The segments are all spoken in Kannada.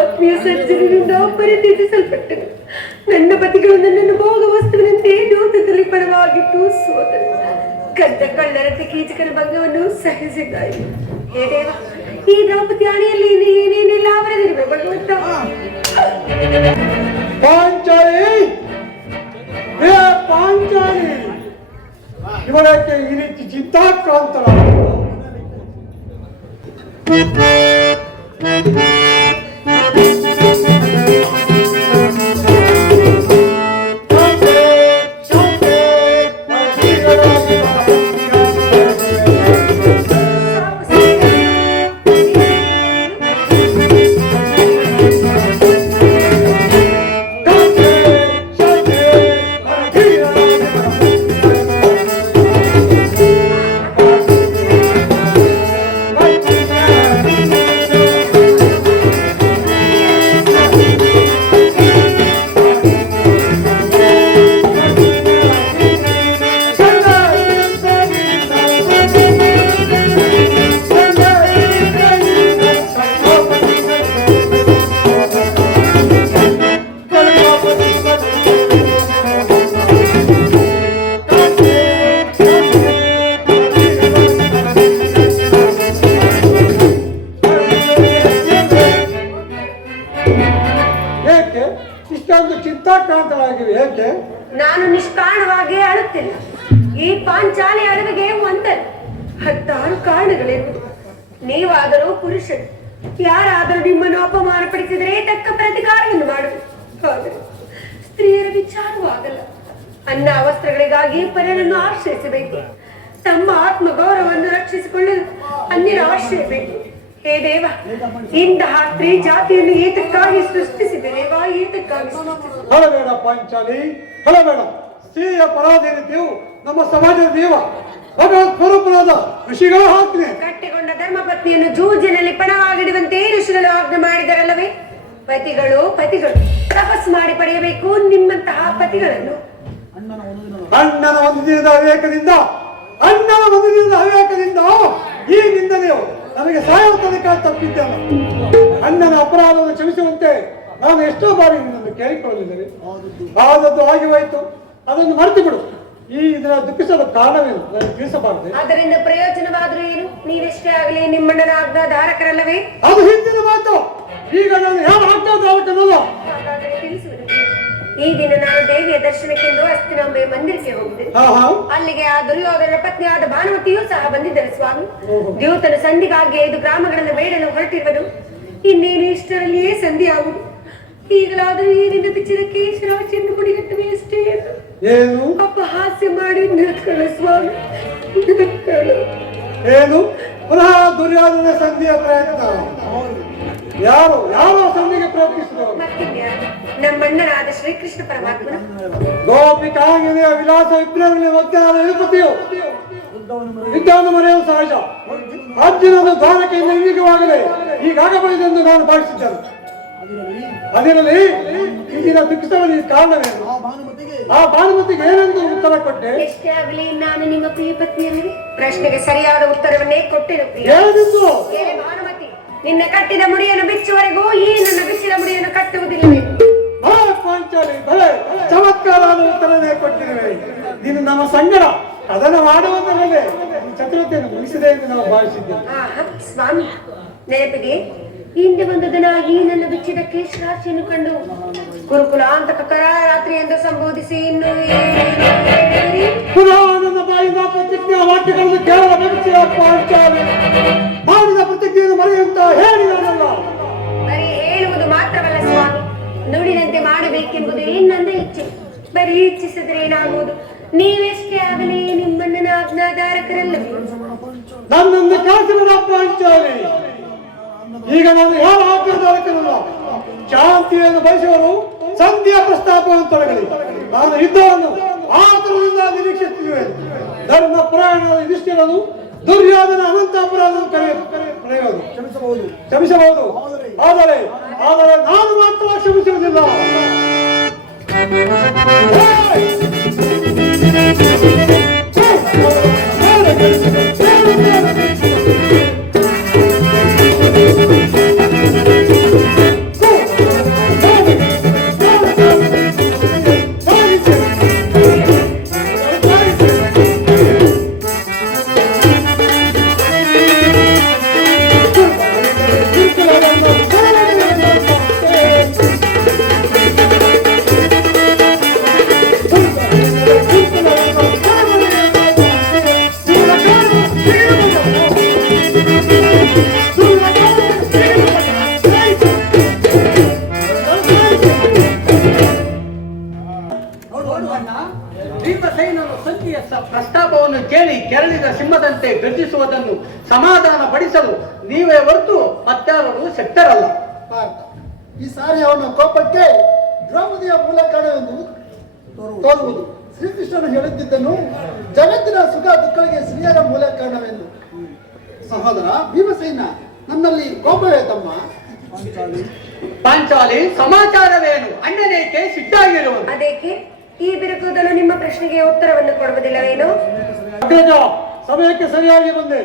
ಆತ್ಮೀಯ ಸರ್ಜರಿಯಿಂದ ಪರಿತ್ಯಜಿಸಲ್ಪಟ್ಟನು. ನನ್ನ ಪತಿಗಳು ನನ್ನನ್ನು ಭೋಗ ವಸ್ತುವಿನಂತೆ ದೂತದಲ್ಲಿ ಪರವಾಗಿಟ್ಟು ಸೋದರು. ಗದ್ದ ಕಳ್ಳರತೆ ಕೀಚಕನ ಭಂಗವನ್ನು ಸಹಿಸಿದ್ದಾರೆ. ಹೇ ದೇವ, ಈ ದ್ರೌಪದಿ ಆಣೆಯಲ್ಲಿ ಏನೇನೆಲ್ಲ ಅವರದಿರುವೆ ಭಗವಂತ. ಪಾಂಚಾಲಿ, ಪಾಂಚಾಲಿ, ಇವರಕ್ಕೆ ಈ ರೀತಿ ಚಿಂತಾಕ್ರಾಂತರ ಚಿಂತಾಕ್ರಾಂತರಾಗಿವೆ ಏಕೆ? ನಾನು ನಿಷ್ಕಾರಣವಾಗಿ ಅಳುತ್ತಿಲ್ಲ. ಈ ಪಾಂಚಾಲಿ ಅಳುವಿಗೆ ಒಂದಲ್ಲ, 10 ಕಾರಣಗಳಿರುವುದು. ನೀವಾದರೂ ಪುರುಷರು, ಯಾರಾದರೂ ನಿಮ್ಮನ್ನು ಅಪಮಾನಪಡಿಸಿದರೆ ತಕ್ಕ ಪ್ರತಿಕಾರವನ್ನು ಮಾಡುವುದು. ಆದರೆ ಸ್ತ್ರೀಯರ ವಿಚಾರವೂ ಆಗಲ್ಲ. ಅನ್ನ ವಸ್ತ್ರಗಳಿಗಾಗಿ ಪರರನ್ನು ಆಶ್ರಯಿಸಬೇಕು. ತಮ್ಮ ಆತ್ಮ ಗೌರವವನ್ನು ರಕ್ಷಿಸಿಕೊಳ್ಳಲು ಅನ್ಯರ ಆಶ್ರಯ ಬೇಕು. ಹೇ ದೇವ, ಇಂತಹ ಸ್ತ್ರೀ ಜಾತಿಯನ್ನು ಏತಕ್ಕಾಗಿ ಸೃಷ್ಟಿಸಿದೆ ದೇವ, ಏತಕ್ಕಾಗಿ? ಹೇಳಬೇಡ ಪಾಂಚಾಲಿ, ಹೇಳಬೇಡ. ಸ್ತ್ರೀಯ ಪರಾಧೀನತೆಯು ನಮ್ಮ ಸಮಾಜದ ದೇವ ಭಗವತ್ ಸ್ವರೂಪನಾದ ಋಷಿಗಳ ಆಜ್ಞೆ. ಕಟ್ಟಿಕೊಂಡ ಧರ್ಮಪತ್ನಿಯನ್ನು ಜೂಜಿನಲ್ಲಿ ಪಣವಾಗಿಡುವಂತೆ ಋಷಿಗಳು ಆಜ್ಞೆ ಮಾಡಿದರಲ್ಲವೇ? ಪತಿಗಳು ತಪಸ್ಸು ಮಾಡಿ ಪಡೆಯಬೇಕು ನಿಮ್ಮಂತಹ ಪತಿಗಳನ್ನು. ಅಣ್ಣನ ಒಂದು ದಿನದ ಅವಿವೇಕದಿಂದ ಈ ನಿಂದನೆಯು ನಮಗೆ ಸಾಯುವ ತನಕ ತಪ್ಪಿದ್ದೇನೆ. ಅಣ್ಣನ ಅಪರಾಧವನ್ನು ಕ್ಷಮಿಸುವಂತೆ ನಾನು ಎಷ್ಟೋ ಬಾರಿ ನಿನ್ನನ್ನು ಕೇಳಿಕೊಳ್ಳಲಿದ್ದೇನೆ. ಆದದ್ದು ಆಗಿ ಹೋಯಿತು, ಅದನ್ನು ಮರೆತು ಬಿಡು. ಈ ಇದರ ದುಃಖಿಸಲು ಕಾರಣವೇನು ನನಗೆ ತಿಳಿಸಬಾರದೆ? ಅದರಿಂದ ಪ್ರಯೋಜನವಾದ್ರೂ ಏನು? ನೀವೆಷ್ಟೇ ಆಗಲಿ ನಿಮ್ಮಣ್ಣನ ಆಜ್ಞಾಧಾರಕರಲ್ಲವೇ? ಅದು ಹಿಂದಿನ ಮಾತು. ಈಗ ನಾನು ಯಾರು ಆಜ್ಞಾಧಾರಕನಲ್ಲ. ಹಾಗಾದರೆ ತಿಳಿಸುವುದು. ಈ ದಿನ ನಾನು ದೇವಿಯ ದರ್ಶನಕ್ಕೆಂದು ಅಸ್ತಿನಾಂಬೆ ಮಂದಿರಕ್ಕೆ ಹೋಗಿದ್ದೆ. ಅಲ್ಲಿಗೆ ಆ ದುರ್ಯೋಧನ ಪತ್ನಿಯಾದ ಭಾನುಮತಿಯೂ ಸಹ ಬಂದಿದ್ದರು ಸ್ವಾಮಿ. ದ್ಯೂತನ ಸಂಧಿಗಾಗಿ 5 ಗ್ರಾಮಗಳನ್ನು ಬೇಡಲು ಹೊರಟಿರುವನು. ಇನ್ನೇನು ಇಷ್ಟರಲ್ಲಿಯೇ ಸಂಧಿ ಆಗುವುದು. ಈಗಲಾದರೂ ಏನಿಂದ ಬಿಚ್ಚಿದ ಕೇಶರಾಶಿಯನ್ನು ಕುಡಿಗಟ್ಟುವೆ ಅಷ್ಟೇ ಏನು ಅಪಹಾಸ್ಯ ಮಾಡಿ ನಿಲ್ಕಳು ಸ್ವಾಮಿ. ಏನು ಪುನಃ ದುರ್ಯೋಧನ ಸಂಧಿಯ ಪ್ರಯತ್ನ? ಯಾರು ಸಂಧಿಗೆ ಪ್ರಯತ್ನಿಸಿದವರು? ನಮ್ಮಣ್ಣನಾದ ಶ್ರೀಕೃಷ್ಣ ಪರಮಾತ್ಮನ ಗೋಪಿಕಾಂಗನೆಯ ವಿಲಾಸ ವಿಪ್ಲವದಲ್ಲಿ ಮಧ್ಯಾಹ್ನ ವಿಪತಿಯು ಯುದ್ಧವನ್ನು ಮರೆಯುವ ಸಹಜ. ಅರ್ಜುನನ ದ್ವಾರಕೆಯಿಂದ ಇಂಗಿಕವಾಗಲೇ ಹೀಗಾಗಬಹುದೆಂದು ನಾನು ಭಾವಿಸಿದ್ದೇನೆ. ಅದಿರಲಿ, ಈಗಿನ ದುಃಖಿಸಲು ಕಾರಣವೇನು? ಆ ಭಾನುಮತಿಗೆ ಏನೆಂದು ಉತ್ತರ ಕೊಟ್ಟೆ? ಎಷ್ಟೇ ಆಗಲಿ ನಾನು ನಿಮ್ಮ ಪ್ರಿಯ ಪತ್ನಿಯಲ್ಲಿ ಪ್ರಶ್ನೆಗೆ ಸರಿಯಾದ ಉತ್ತರವನ್ನೇ ಕೊಟ್ಟೆನು. ಭಾನುಮತಿ, ನಿನ್ನ ಕಟ್ಟಿದ ಮುಡಿಯನ್ನು ಬಿಚ್ಚುವರೆಗೂ ಈ ನನ್ನ ಬಿಚ್ಚಿದ ಮುಡಿಯನ್ನು ಕಟ್ಟುವುದಿಲ್ಲವೇ? ಪಾಂಚಾಲಿ, ಭಲೆ ಚಮತ್ಕಾರ ಉತ್ತರನೇ ಕೊಟ್ಟಿರುವೆ. ನೀನು ನಮ್ಮ ಸಂಗಡ ಕದನ ಮಾಡುವುದರಲ್ಲೇ ಚತುರತೆಯನ್ನು ಮುಗಿಸಿದೆ ಎಂದು ನಾವು ಭಾವಿಸಿದ್ದೇವೆ. ಸ್ವಾಮಿ, ನೆನಪಿಗೆ ಹಿಂದೆ ಒಂದು ದಿನ ಈ ನನ್ನ ಬಿಚ್ಚಿದ ಕೇಶರಾಶಿಯನ್ನು ಕಂಡು ಗುರುಕುಲ ಅಂತಕ ರಾತ್ರಿ ಎಂದು ಸಂಬೋಧಿಸಿ ಇನ್ನು ಪುನಃ ನನ್ನ ಬಾಯಿಂದ ಪ್ರತಿಜ್ಞಾ ವಾಕ್ಯಗಳನ್ನು ಕೇಳಲು ಪಾಂಚಾಲಿ ಮಾಡಿದ ಪ್ರತಿಜ್ಞೆಯನ್ನು ಮರೆಯುವಂತ ಹೇಳಿದನಲ್ಲ. ಬರೀ ಹೇಳುವುದು ಮಾತ್ರವಲ್ಲ ಸ್ವಾಮಿ, ನುಡಿದಂತೆ ಮಾಡಬೇಕೆಂಬುದು ನನ್ನ ಇಚ್ಛೆ. ಬರೀ ಇಚ್ಛಿಸಿದ್ರೆ ಏನಾಗುವುದು? ನೀವೆಷ್ಟೇ ಆಗಲಿ ನಿಮ್ಮಣ್ಣನ ಆಜ್ಞಾಧಾರಕರಲ್ಲವೇ? ನನ್ನನ್ನು ಕಾಸಿಬಿಡ ಪಾಂಚಾಲಿ. ಈಗ ನಾನು ಯಾರ ಆಜ್ಞಾಧಾರಕರಲ್ಲ. ಶಾಂತಿಯನ್ನು ಬಯಸುವರು ಸಂಧಿಯ ಪ್ರಸ್ತಾಪವನ್ನು ತೊಡಗಲಿ. ನಾನು ಯುದ್ಧವನ್ನು ಆತುರದಿಂದ ನಿರೀಕ್ಷಿಸುತ್ತಿರುವೆ. ಧರ್ಮ ಪುರಾಣದ ಯುಧಿಷ್ಠಿರನು ದುರ್ಯೋಧನ ಅನಂತ ಅಪರಾಧವನ್ನು ಕ್ಷಮಿಸಬಹುದು. ಆದರೆ ನಾನು ಮಾತ್ರ ಕ್ಷಮಿಸುವುದಿಲ್ಲ. ನೋಡುವಣ್ಣ, ಭೀಮಸೇನನು ಸಂಧಿಯ ಪ್ರಸ್ತಾಪವನ್ನು ಕೇಳಿ ಕೆರಳಿದ ಸಿಂಹದಂತೆ ಗರ್ಜಿಸುವುದನ್ನು ಸಮಾಧಾನ ಪಡಿಸಲು ನೀವೇ ಹೊರತು ಮತ್ತಾರರು ಶಕ್ತರಲ್ಲ. ಪಾರ್ಥ, ಈ ಸಾರಿ ಅವನ ಕೋಪಕ್ಕೆ ದ್ರೌಪದಿಯ ಮೂಲ ಕಾರಣವೆಂದು ತೋರುವುದು. ಶ್ರೀಕೃಷ್ಣನು ಹೇಳುತ್ತಿದ್ದನು, ಜಗತ್ತಿನ ಸುಖ ದುಃಖಗಳಿಗೆ ಸ್ತ್ರೀಯರ ಮೂಲ ಕಾರಣವೆಂದು. ಸಹೋದರ ಭೀಮಸೇನ, ನನ್ನಲ್ಲಿ ಕೋಪವೇ ತಮ್ಮ? ಪಾಂಚಾಲಿ, ಸಮಾಚಾರವೇನು? ಅಣ್ಣನೇಕೆ ಸಿದ್ಧಾಗಿರುವುದು? ಅದಕ್ಕೆ ಈ ಬಿರುಕುದಲು ನಿಮ್ಮ ಪ್ರಶ್ನೆಗೆ ಉತ್ತರವನ್ನು ಕೊಡುವುದಿಲ್ಲವೇನು? ಅಗ್ರಜ, ಸಮಯಕ್ಕೆ ಸರಿಯಾಗಿ ಬಂದೆ.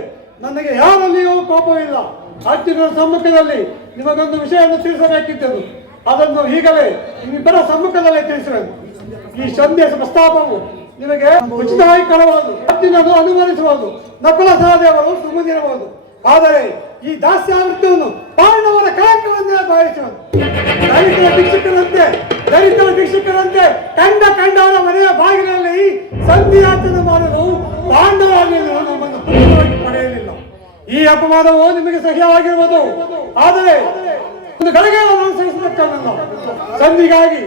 ನನಗೆ ಯಾರಲ್ಲಿಯೂ ಕೋಪವಿಲ್ಲ. ಅರ್ಜುನರ ಸಮ್ಮುಖದಲ್ಲಿ ನಿಮಗೊಂದು ವಿಷಯವನ್ನು ತಿಳಿಸಬೇಕಿದ್ದದು. ಅದನ್ನು ಈಗಲೇ ನಿಮ್ಮಿಬ್ಬರ ಸಮ್ಮುಖದಲ್ಲೇ ತಿಳಿಸುವೆನು. ಈ ಸಂದೇಶ ಪ್ರಸ್ತಾಪವು ನಿಮಗೆ ಉಚಿತವಾಗಿ ಕೊಡಬಹುದು. ಅರ್ಜುನನು ಅನುಮೋದಿಸಬಹುದು, ನಕುಲ ಸಹದೇವರು ಸುಮ್ಮನಿರಬಹುದು. ಆದರೆ ಈ ದಾಸ್ಯಾವೃತ್ತಿಯನ್ನು ಪಾಂಡವರ ಕಳಂಕವನ್ನೇ ಭಾವಿಸುವುದು. ದಲಿತರ ಭಿಕ್ಷುಕರಂತೆ ಕಂಡವರ ಮನೆಯ ಬಾಗಿಲಲ್ಲಿ ಸಂಧಿಯಾಚನೆ ಮಾಡಲು ಪಾಂಡವರಲ್ಲಿ ನಮ್ಮನ್ನು ಪೂರ್ಣವಾಗಿ ಪಡೆಯಲಿಲ್ಲ. ಈ ಅಪವಾದವು ನಿಮಗೆ ಸಹ್ಯವಾಗಿರುವುದು. ಆದರೆ ಒಂದು ಗಳಿಗೆಯ ನಾನು ಸಹಿಸಬೇಕಲ್ಲ. ಸಂಧಿಗಾಗಿ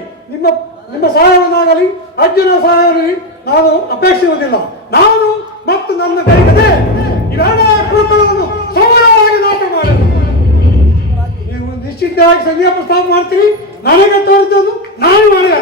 ನಿಮ್ಮ ಸಹಾಯವನ್ನಾಗಲಿ ಅರ್ಜುನ ಸಹಾಯವಾಗಲಿ ನಾನು ಅಪೇಕ್ಷಿಸುವುದಿಲ್ಲ. ನಾನು ಮತ್ತು ನನ್ನ ಕೈಗದೆ ಇವೆರಡ ಕೃತ್ಯಗಳನ್ನು ಸಮೂಲವಾಗಿ ನಾಶ ಮಾಡಲು ನೀವು ನಿಶ್ಚಿತವಾಗಿ ಸಂಧಿಯ ಪ್ರಸ್ತಾವ ಮಾಡ್ತೀರಿ. ನನಗೆ ತೋರಿದ್ದನ್ನು ನಾನು ಮಾಡಿದ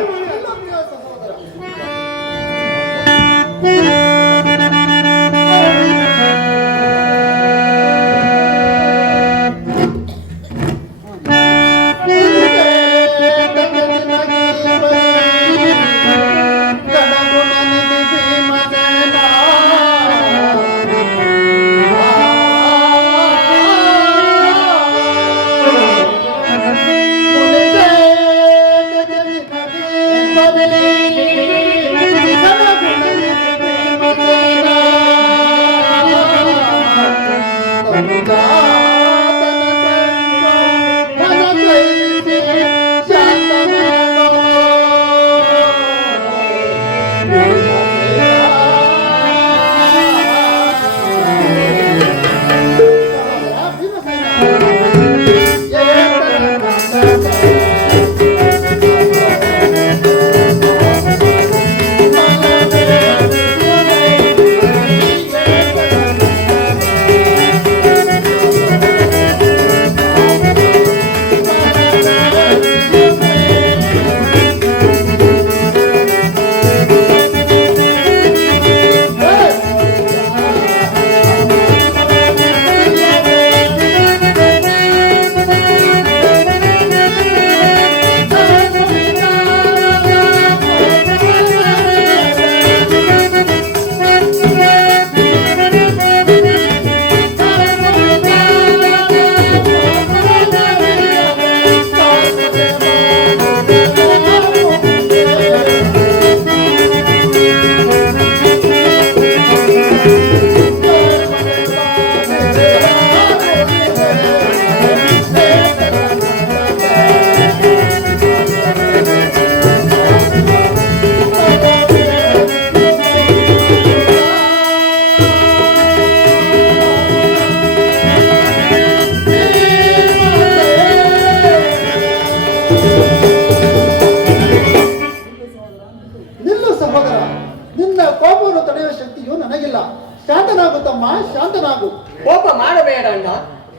ಶಾಂತನಾಗು. ಕೋಪ ಮಾಡಬೇಡ ಅಣ್ಣ.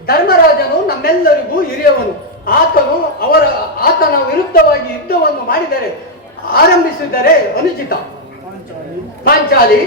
ಧರ್ಮರಾಜನು ನಮ್ಮೆಲ್ಲರಿಗೂ ಹಿರಿಯವನು. ಆತನ ವಿರುದ್ಧವಾಗಿ ಯುದ್ಧವನ್ನು ಮಾಡಿದರೆ ಆರಂಭಿಸಿದರೆ ಅನುಚಿತ. ಪಾಂಚಾಲಿ,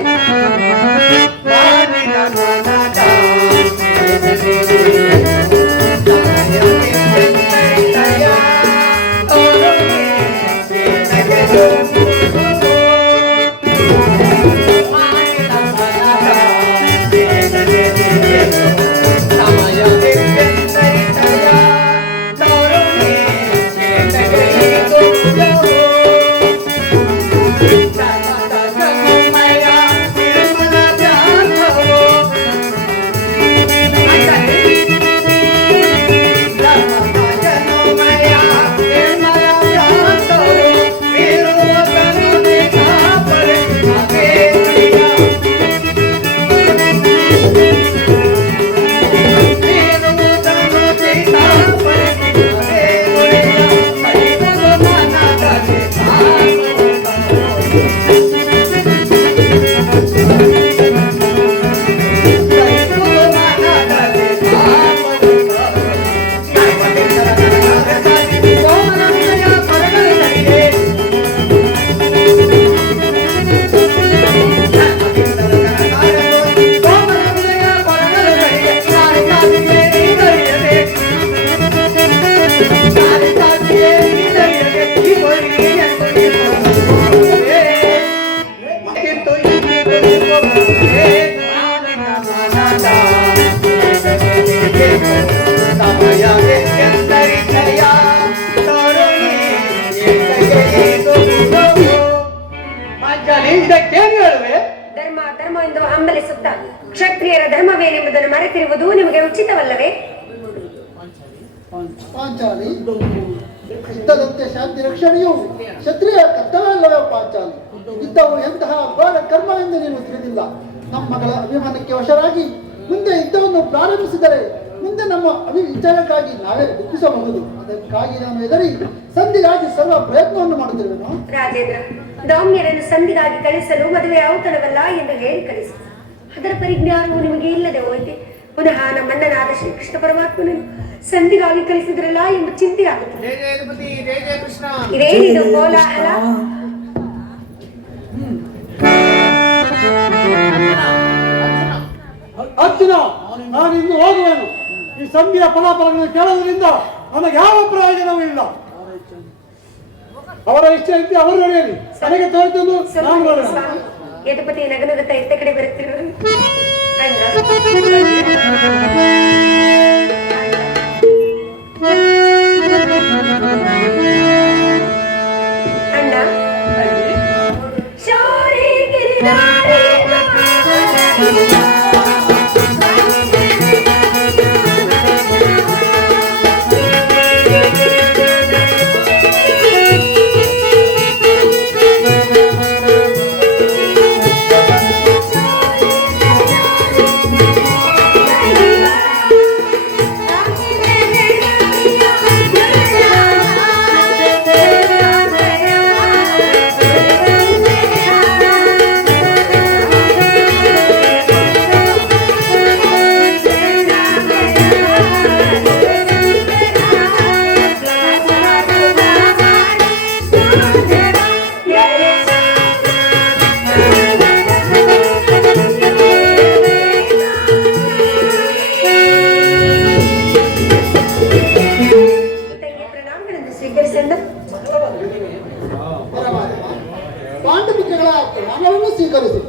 ಇದಕ್ಕೇನು ಹೇಳುವೆ? ಧರ್ಮ ಧರ್ಮ ಎಂದು ಹಂಬಲಿಸುತ್ತ ಕ್ಷತ್ರಿಯರ ಧರ್ಮವೇನೆಂಬುದನ್ನು ಮರೆತಿರುವುದು ನಿಮಗೆ ಉಚಿತವಲ್ಲವೇ? ಪಾಂಚಾಲಿ, ಯುದ್ಧದಂತೆ ಶಾಂತಿ ರಕ್ಷಣೆಯು ಕ್ಷತ್ರಿಯ ಕರ್ತವ್ಯವಲ್ಲವೇ ಪಾಂಚಾಲಿ? ಯುದ್ಧವು ಎಂತಹ ಘೋರ ಕರ್ಮವೆಂದು ನೀನು ತಿಳಿದಿಲ್ಲ. ನಮ್ಮ ಮಗಳ ಅಭಿಮಾನಕ್ಕೆ ವಶರಾಗಿ ಮುಂದೆ ಯುದ್ಧವನ್ನು ಪ್ರಾರಂಭಿಸಿದರೆ ಮುಂದೆ ನಮ್ಮ ವಿಚಾರಕ್ಕಾಗಿ ನಾವೇ ದುಃಖಿಸಬಹುದು. ಅದಕ್ಕಾಗಿ ನಾನು ಎದರಿ ಸಂಧಿಗಾಗಿ ಸರ್ವ ಪ್ರಯತ್ನವನ್ನು ಮಾಡುತ್ತಿರುವೆನು. ರಾಜೇಂದ್ರ, ದೌಮ್ಯರನ್ನು ಸಂಧಿಗಾಗಿ ಕಳಿಸಲು ಮದುವೆ ಔತಣವಲ್ಲ ಎಂದು ಹೇಳಿ ಕಳಿಸಿ. ಅದರ ಪರಿಜ್ಞಾನವು ನಿಮಗೆ ಇಲ್ಲದೆ ಹೋಯಿತೆ. ಪುನಃ ನಮ್ಮಣ್ಣನಾದ ಶ್ರೀಕೃಷ್ಣ ಪರಮಾತ್ಮನನ್ನು ಸಂಧಿಗಾಗಿ ಕಳಿಸಿದ್ರಲ್ಲ ಎಂಬ ಚಿಂತೆ ಆಗುತ್ತದೆ. ಇದೇನಿದು ಕೋಲಾಹಲ? ಅರ್ಜುನ, ನಾನು ಇನ್ನು ಹೋಗುವೆನು. ಈ ಸಂಧಿಯ ಫಲಾಫಲಗಳನ್ನು ಕೇಳುವುದರಿಂದ ನನಗೆ ಯಾವ ಪ್ರಯೋಜನವೂ ಇಲ್ಲ. ಅವರ ಇಚ್ಛೆಯಂತೆ ಅವರು ನಡೆಯಲಿ. ನನಗೆ ತೋರಿದನ್ನು ನಾನು ಮಾಡೋಣ. ಯದುಪತಿ ನಗನಗುತ್ತಾ ಎತ್ತ ಕಡೆ ಬರುತ್ತಿರುವರು. ಅಣ್ಣ, ಶೌರಿ ಗಿರಿಧಾರಿ ಪಾಂಡಮಿತ್ರಗಳ ಪ್ರಣಾಮವನ್ನು ಸ್ವೀಕರಿಸಿ.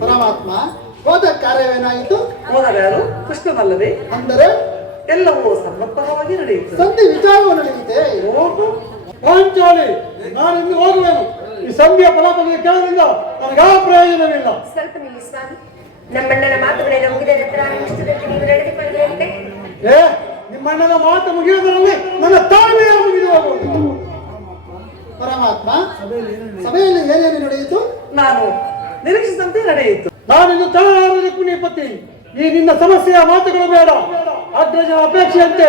ಪರಮಾತ್ಮ, ಹೋದ ಕಾರ್ಯವೇನಾಯಿತು? ಹೋದವ್ಯಾರು ಕೃಷ್ಣನಲ್ಲದೆ ಅಂದರೆ ಎಲ್ಲವೂ ಸಮರ್ಪಕವಾಗಿ ನಡೆಯುತ್ತದೆ. ಸಂಧಿ ವಿಚಾರವು ನಡೆಯುತ್ತೆ. ಪಾಂಚಾಲಿ, ನಾನು ಇನ್ನು ಹೋಗುವೆನು. ಈ ಸಂಧಿಯ ಫಲಾಫಲ ಕೇಳೋದ್ರಿಂದ ನನಗೆ ಯಾವ ಪ್ರಯೋಜನವಿಲ್ಲ. ಸ್ವಲ್ಪ ನಿಲ್ಲಿ ಸ್ವಾಮಿ. ನಮ್ಮಣ್ಣನ ಮಾತುಗಳೆಲ್ಲ ಮುಗಿದ ನಂತರ ಇಷ್ಟದಂತೆ ನೀವು ನಡೆದುಕೊಳ್ಳುವಂತೆ. ನಿಮ್ಮಣ್ಣನ ಮಾತು ಮುಗಿಯುವುದರಲ್ಲಿ ನನ್ನ ತಾಳ್ಮೆಯ ಮುಗಿದು ಹೋಗುವುದು. ಪರಮಾತ್ಮ, ಸಭೆಯಲ್ಲಿ ಏನೇನು ನಡೆಯಿತು? ನಾನು ನಿರೀಕ್ಷಿಸಿದಂತೆ ನಡೆಯಿತು. ನಾನಿನ್ನು ತಳಲಾರದೆ ಪುಣ್ಯಪತಿ. ಈ ನಿನ್ನ ಸಮಸ್ಯೆಯ ಮಾತುಗಳು ಬೇಡ. ಅಗ್ರಜನ ಅಪೇಕ್ಷೆಯಂತೆ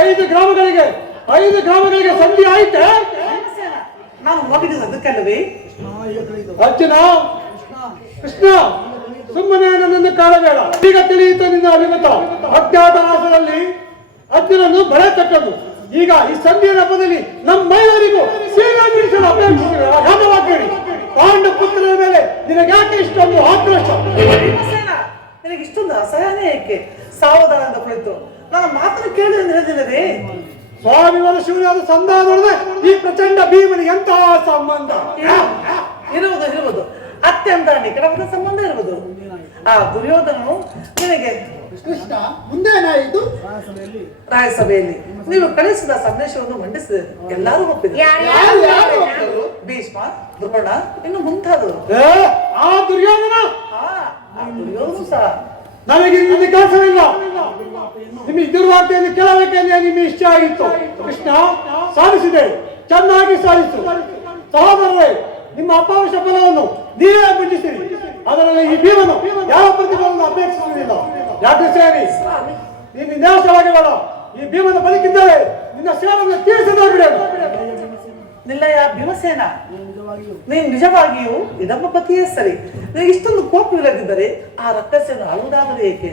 5 ಗ್ರಾಮಗಳಿಗೆ ಸಂಧಿ ಆಯ್ತೆ. ನಾನು ಹೋಗಿದ್ದು ಅದಕ್ಕಲ್ಲವೇ? ಅರ್ಜುನ, ಕೃಷ್ಣ, ಸುಮ್ಮನೆ ನನ್ನನ್ನು ಕಾಣಬೇಡ. ಈಗ ತಿಳಿಯಿತು ನಿನ್ನ ಅಭಿಮತ. ಅಜ್ಞಾತವಾಸದಲ್ಲಿ ಅರ್ಜುನನ್ನು ಬಳೆ ತಟ್ಟದ್ದು. ಈಗ ಈ ಸಂಧಿಯ ನೆಪದಲ್ಲಿ ನಮ್ಮ ಮೈಯವರಿಗೂ ಸೇನಾ ನಿಲ್ಲಿಸಲು ಅಪೇಕ್ಷಿಸಿ ಪಾಂಡು ಪುತ್ರರ ಮೇಲೆ ನಿನಗೆ ಯಾಕೆ ಇಷ್ಟೊಂದು ಆಕ್ರೋಶ? ನಿನಗೆ ಇಷ್ಟೊಂದು ಅಸಹನೆ ಏಕೆ? ಸಾವಧಾನದಿಂದ ಕುಳಿತು ನನ್ನ ಮಾತನ್ನು ಕೇಳಿ ಎಂದು ಹೇಳಿದರೆ ಸ್ವಾಮಿವರ ಶಿವನಾದ ಸಂಧಾನ ನೋಡಿದ್ರೆ ಈ ಪ್ರಚಂಡ ಭೀಮನಿಗೆ ಎಂತಹ ಸಂಬಂಧ ಇರುವುದು ಅತ್ಯಂತ ನಿಕಟವಾದ ಸಂಬಂಧ ಇರುವುದು. ಆ ದುರ್ಯೋಧನನು ನಿನಗೆ ಕೃಷ್ಣ ಮುಂದೆ ಏನಾಯಿತು? ರಾಯಸಭೆಯಲ್ಲಿ ನೀವು ಕಳಿಸಿದ ಸಂದೇಶವನ್ನು ಮಂಡಿಸಿದೆ. ಎಲ್ಲರೂ ಒಪ್ಪಿದರು. ಭೀಷ್ಮ, ದ್ರೋಣ, ಇನ್ನು ಮುಂತಾದವರು. ಆ ದುರ್ಯೋಧನ ಸಹ ನನಗೆ ನಿನ್ನ ಕೆಲಸವಿಲ್ಲ. ನಿಮಗೆ ದುರ್ವಾರ್ತೆಯನ್ನು ಕೇಳಬೇಕೆಂದೇ ನಿಮ್ಮ ಇಷ್ಟ ಆಗಿತ್ತು. ಕೃಷ್ಣ, ಸಾಧಿಸಿದೆ, ಚೆನ್ನಾಗಿ ಸಾಧಿಸು. ಸಹೋದರರೇ, ನಿಮ್ಮ ಅಪೌರುಷ ಫಲವನ್ನು ನೀವೇ ಭುಜಿಸಿರಿ. ಅದರಲ್ಲಿ ಈ ಭೀಮನು ಯಾವ ಪ್ರತಿಫಲವನ್ನು ಅಪೇಕ್ಷಿಸುವುದಿಲ್ಲ. ಯಾಕೆ ಸೇರಿ ನೀನು ನಿರಾಶವಾಗಿ ಬೇಡ. ಈ ಭೀಮನ ಬದುಕಿದ್ದರೆ ನಿನ್ನ ಸೇವೆಯನ್ನು ತೀರಿಸದೇ ಬಿಡೋಣ. ನಿಲ್ಲಯ ಭೀಮಸೇನ, ನೀನು ನಿಜವಾಗಿಯೂ ಇದಮ್ಮ ಪತಿಯೇ ಸರಿ. ನಿನಗೆ ಇಷ್ಟೊಂದು ಕೋಪವಿಲ್ಲದಿದ್ದರೆ ಆ ರಕ್ಕಸೆಯನ್ನು ಆಳುವುದಾದರೂ ಏಕೆ?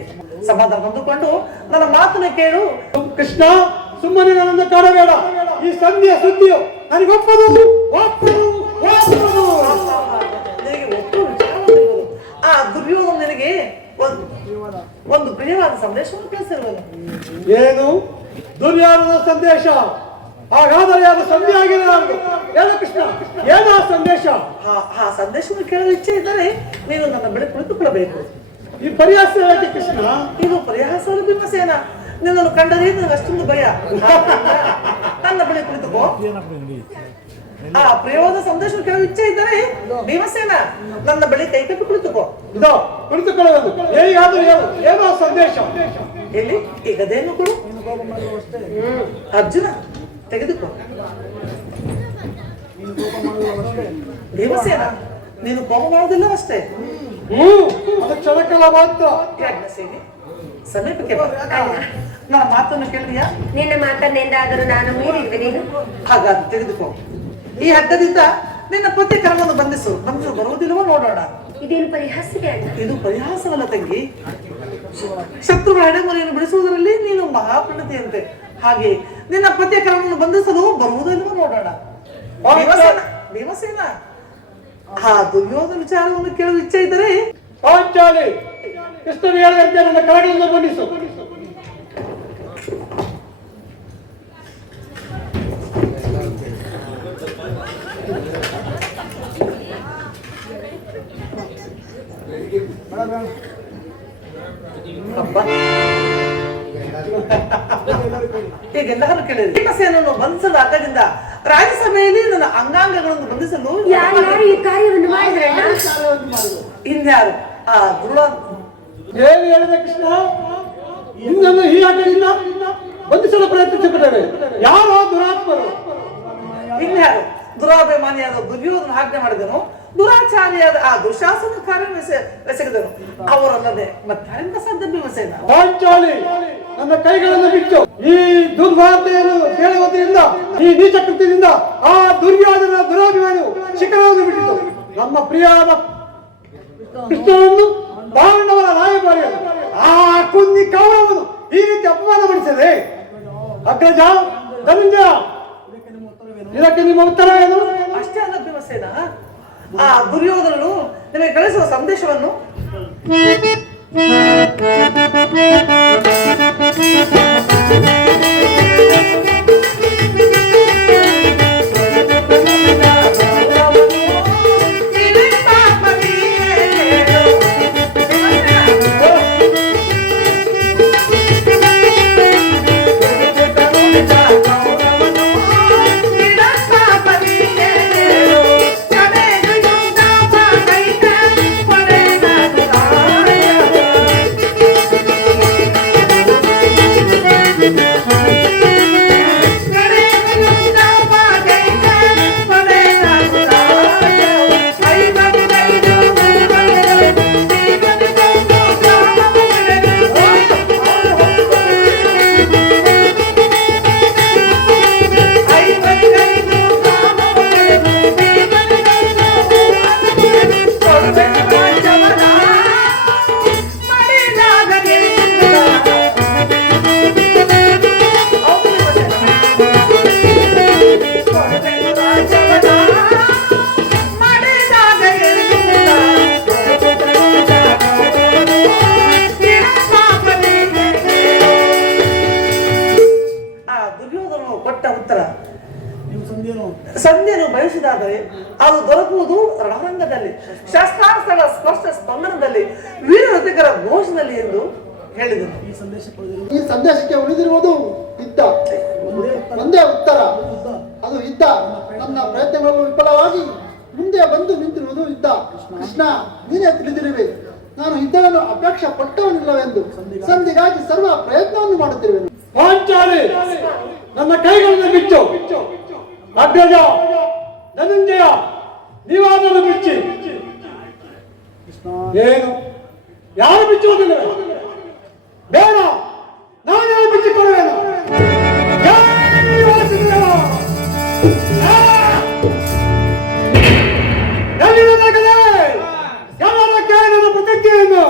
ಸಮಾಧಾನ ಹೊಂದಿಕೊಂಡು ನನ್ನ ಮಾತನ್ನು ಕೇಳು. ಕೃಷ್ಣ, ಸುಮ್ಮನೆ ನನ್ನನ್ನು ಕಾಣಬೇಡ. ಈ ಸಂಧಿಯ ಸುದ್ದಿಯು ನನಗೆ ಒಪ್ಪದು. ನಿನಗೆ ಒಟ್ಟು ವಿಚಾರವಾಗಿರುವುದು. ಆ ದುರ್ಯೋಧನ ನಿನಗೆ ಒಂದು ಪ್ರಿಯವಾದ ಸಂದೇಶವನ್ನು ಕಳಿಸಿರುವುದು. ಏನು ದುರ್ಯೋಧನ ಸಂದೇಶ? ಹಾಗಾದರೆ ಅದು ಸಂಧಿ ಆಗಿದೆ. ಏನು ಕೃಷ್ಣ, ಏನೋ ಸಂದೇಶ? ಆ ಸಂದೇಶವನ್ನು ಕೇಳಲು ಇಚ್ಛೆ ಇದ್ದರೆ ನೀನು ನನ್ನ ಬಳಿ ಕುಳಿತುಕೊಳ್ಳಬೇಕು. ಈ ಪರಿಹಾಸ ಯಾಕೆ ಕೃಷ್ಣ? ಇದು ಪರಿಹಾಸ ಭೀಮಸೇನ. ನಿನ್ನನ್ನು ಕಂಡರೆ ನನಗೆ ಅಷ್ಟೊಂದು ಭಯ. ನನ್ನ ಬಳಿ ಕುಳಿತುಕೋ. ಆ ಪ್ರಿಯವಾದ ಸಂದೇಶ ಕೇಳೋ ಇಚ್ಛೆ ಇದ್ದರೆ ಭೀಮಸೇನ ನನ್ನ ಬಳಿ ಕೈ ಕಟ್ಟಿ ಕುಳಿತುಕೋ. ಇದೋ ಕುಳಿತುಕೊಳ್ಳೋದು ಹೇಗಾದ್ರೂ ಏನೋ ಸಂದೇಶ. ಎಲ್ಲಿ ಈ ಗದೆಯನ್ನು ಕೊಡು. ಅರ್ಜುನ ತೆಗೆದುಕೋ. ಭೀಮಸೇನ ನೀನು ಕೋಪ ಮಾಡೋದಿಲ್ಲವಷ್ಟೇ. ಅದು ಕ್ಷಣಕಾಲ ಮಾತ್ರ. ಸೇನೆ ಸಮೀಪಕ್ಕೆ ಬಾ. ನನ್ನ ಮಾತನ್ನು ಕೇಳಿದ್ಯಾ? ನಿನ್ನ ಮಾತನ್ನೆಂದಾದರೂ ನಾನು ಮೀರಿರುವೆ ನೀನು. ಹಾಗಾದ್ರೆ ತೆಗೆದುಕೋ. ಈ ಹಗ್ಗದಿಂದ ನಿನ್ನ ಪತಿ ಕರವನ್ನು ಬಂಧಿಸು. ಬರುವುದಿಲ್ಲವೋ ನೋಡೋಣ. ಇದೇನು ಪರಿಹಾಸವೇ ಅಣ್ಣ? ಇದು ಪರಿಹಾಸವಲ್ಲ ತಂಗಿ. ಶತ್ರುಗಳ ಹಣೆಮನೆಯನ್ನು ಬಿಡಿಸುವುದರಲ್ಲಿ ನೀನು ಮಹಾಪಂಡಿತೆಯಂತೆ. ಹಾಗೆ ನಿನ್ನ ಪತಿಯ ಕರವನ್ನು ಬಂಧಿಸಲು ಬರುವುದಿಲ್ಲವೋ ನೋಡೋಣ. ಭೀಮಸೇನ ಆ ದುರ್ಯೋಧನ ವಿಚಾರವನ್ನು ಕೇಳಲು ಇಚ್ಛೆ ಇದ್ದರೆ ಪಾಂಚಾಲಿ ಕೃಷ್ಣನು ಹೇಳಿದಂತೆ ನನ್ನ ಕರಗಳನ್ನು ಬಂಧಿಸು. ಹೀಗೆಲ್ಲರೂ ಕೇಳಿದ್ರು. ಭೀಮಸೇನನ್ನು ಬಂಧಿಸಲು ಅಗ್ಗದಿಂದ ರಾಜ್ಯಸಭೆಯಲ್ಲಿ ನನ್ನ ಅಂಗಾಂಗಗಳನ್ನು ಬಂಧಿಸಲು ಯಾರು ಈ ಕಾರ್ಯವನ್ನು ಮಾಡಿದ್ರಣ್ಣ? ಇನ್ಯಾರು? ಆ ದುರ್ಯೋಧನ. ಏನು ಹೇಳಿದೆ ಕೃಷ್ಣ? ನಿನ್ನನ್ನು ಈ ಆಟದಿಂದ ಬಂಧಿಸಲು ಪ್ರಯತ್ನಿಸಿಬಿಟ್ಟರೆ ಯಾರೋ ದುರಾತ್ಮರು. ಇನ್ಯಾರು? ದುರಾಭಿಮಾನಿಯಾದ ದುರ್ಯೋಧನ ಆಜ್ಞೆ ಮಾಡಿದನು. ದುರಾಚಾರಿಯಾದ ಆ ದುಶಾಸನ ಕಾರ್ಯ ಎಸಗಿದನು. ಅವರಲ್ಲದೆ ಮತ್ತಾರಿಂದ ಸಾಧ್ಯ ಭೀಮಸೇನ? ಪಾಂಚಾಲಿ ನನ್ನ ಕೈಗಳನ್ನು ಬಿಟ್ಟು ಈ ದುರ್ವಾರ್ತೆಯನ್ನು ಕೇಳುವುದರಿಂದ ಈ ನೀಚ ಕೃತ್ಯದಿಂದ ಆ ದುರ್ಯೋಧನ ದುರಾಭಿಮಾನಿಯು ಶಿಖರವನ್ನು ಬಿಟ್ಟಿತು. ನಮ್ಮ ಪ್ರಿಯಾದ ಕೃಷ್ಣನನ್ನು ಪಾಂಡವರ ರಾಯಭಾರಿಯರು ಆ ಕುಂದಿ ಕೌರವನು ಈ ರೀತಿ ಅಪಮಾನ ಪಡಿಸಿದೆ. ಅಗ್ರಜ ಧನಂಜಯ, ಇದಕ್ಕೆ ನಿಮ್ಮ ಉತ್ತರ ಏನು? ಅಷ್ಟೇ ಅಲ್ಲ ಭೀಮಸೇನ, ಆ ದುರ್ಯೋಧನನು ನಿಮಗೆ ಕಳಿಸುವ ಸಂದೇಶವನ್ನು ಸಂಧಿಯನ್ನು ಬಯಸಿದಾದರೆ ಅದು ದೊರಕುವುದು ರಣರಂಗದಲ್ಲಿ, ಶಸ್ತ್ರಾಸ್ತ್ರಗಳ ಸ್ಪಷ್ಟ ಸ್ಪಂದನದಲ್ಲಿ, ವೀರರತಿಕರ ಘೋಷದಲ್ಲಿ ಎಂದು ಹೇಳಿದರು. ಈ ಸಂದೇಶಕ್ಕೆ ಉಳಿದಿರುವುದು ಯುದ್ಧ. ಒಂದೇ ಉತ್ತರ, ಅದು ಯುದ್ಧ. ನನ್ನ ಪ್ರಯತ್ನಗಳು ವಿಫಲವಾಗಿ ಮುಂದೆ ಬಂದು ನಿಂತಿರುವುದು ಯುದ್ಧ. ಕೃಷ್ಣ, ನೀನೇ ತಿಳಿದಿರುವೆ ನಾನು ಯುದ್ಧವನ್ನು ಅಪೇಕ್ಷೆ ಪಟ್ಟವನಿಲ್ಲವೆಂದು. ಸಂಧಿಗಾಗಿ ಸರ್ವ ಪ್ರಯತ್ನವನ್ನು ಮಾಡುತ್ತಿರುವೆನು. ಪಾಂಚಾಲಿ ನನ್ನ ಕೈಗಳನ್ನು ಬಿಚ್ಚು. ಅಗ್ರಜ ಧನಂಜಯ, ನೀವಾದರೂ ಬಿಚ್ಚಿ. ಏನು ಯಾರು ಬಿಚ್ಚುವುದಿಲ್ಲ? ಬೇಡ, ನಾನೇ ಬಿಚ್ಚಿಕೊಳ್ಳುವೆನು. ಎಲ್ಲರ ಕೇಳಿದ ಪ್ರತಿಜ್ಞೆಯನ್ನು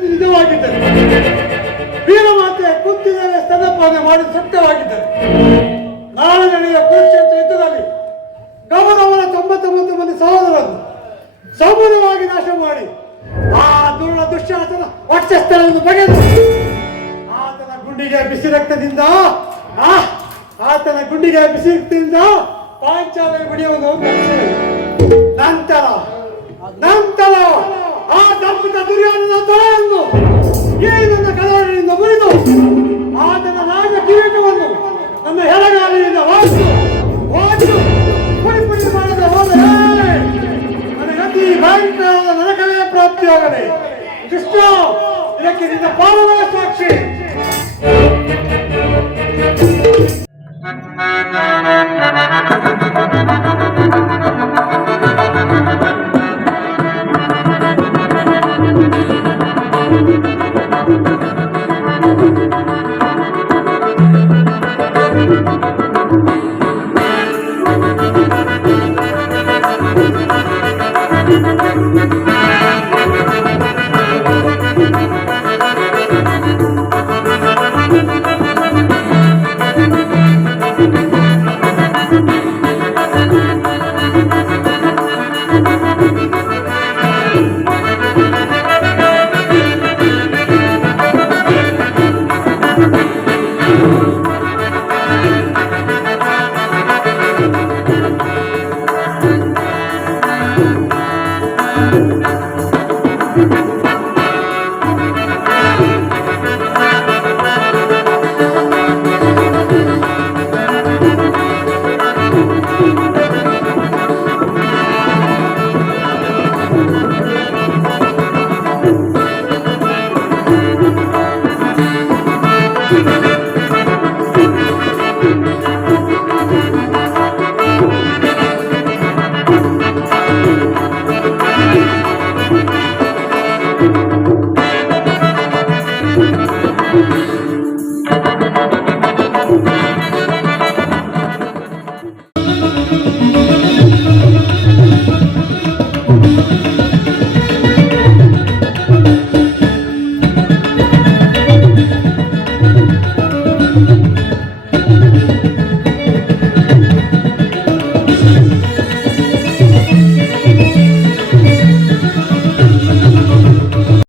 ಹೇಳಿದ್ದು ನಿಜವಾಗಿದ್ದರೆ, ವೀರಮಾತೆ ಕುಂತಿದ್ದೇವೆ ಸ್ತನಪಾನ ಮಾಡಿ ಸತ್ಯವಾಗಿದ್ದರೆ, ನಾಳೆ ನಡೆಯುವ ಕುರುಕ್ಷೇತ್ರ ಯುದ್ಧದಲ್ಲಿ ಕೌರವರ 99 ಮಂದಿ ಸಹೋದರರನ್ನು ಸಮೂಲವಾಗಿ ನಾಶ ಮಾಡಿ ಆ ದುರುಳ ದುಶ್ಯಾಸನ ವಕ್ಷಸ್ಥಳವನ್ನು ಬಗೆದು ಆತನ ಗುಂಡಿಗೆ ಬಿಸಿ ರಕ್ತದಿಂದ ಪಾಂಚಾಲ ಬಿಡಿಯುವುದು ನಂತರ ಆ ಧರ್ಮದ ದುರ್ಯೋಧನ ತಲೆಯನ್ನು ಈ ನನ್ನ ಕದರಿನಿಂದ ಮುರಿದು ಆತನ ರಾಜ ಕಿರೀಟವನ್ನು ನನ್ನ ಹೆಳಗಾಲಿಯಿಂದ ವಾಚು ಪುಡಿ ಮಾಡದೆ ಹೋದರೆ ನನಗೆ ಅತಿ ಭಯಂಕರವಾದ ನರಕವೇ ಪ್ರಾಪ್ತಿಯಾಗದೆ. ಕೃಷ್ಣ, ಇದಕ್ಕೆ ನಿನ್ನ ಪಾಲನೆಯ ಸಾಕ್ಷಿ.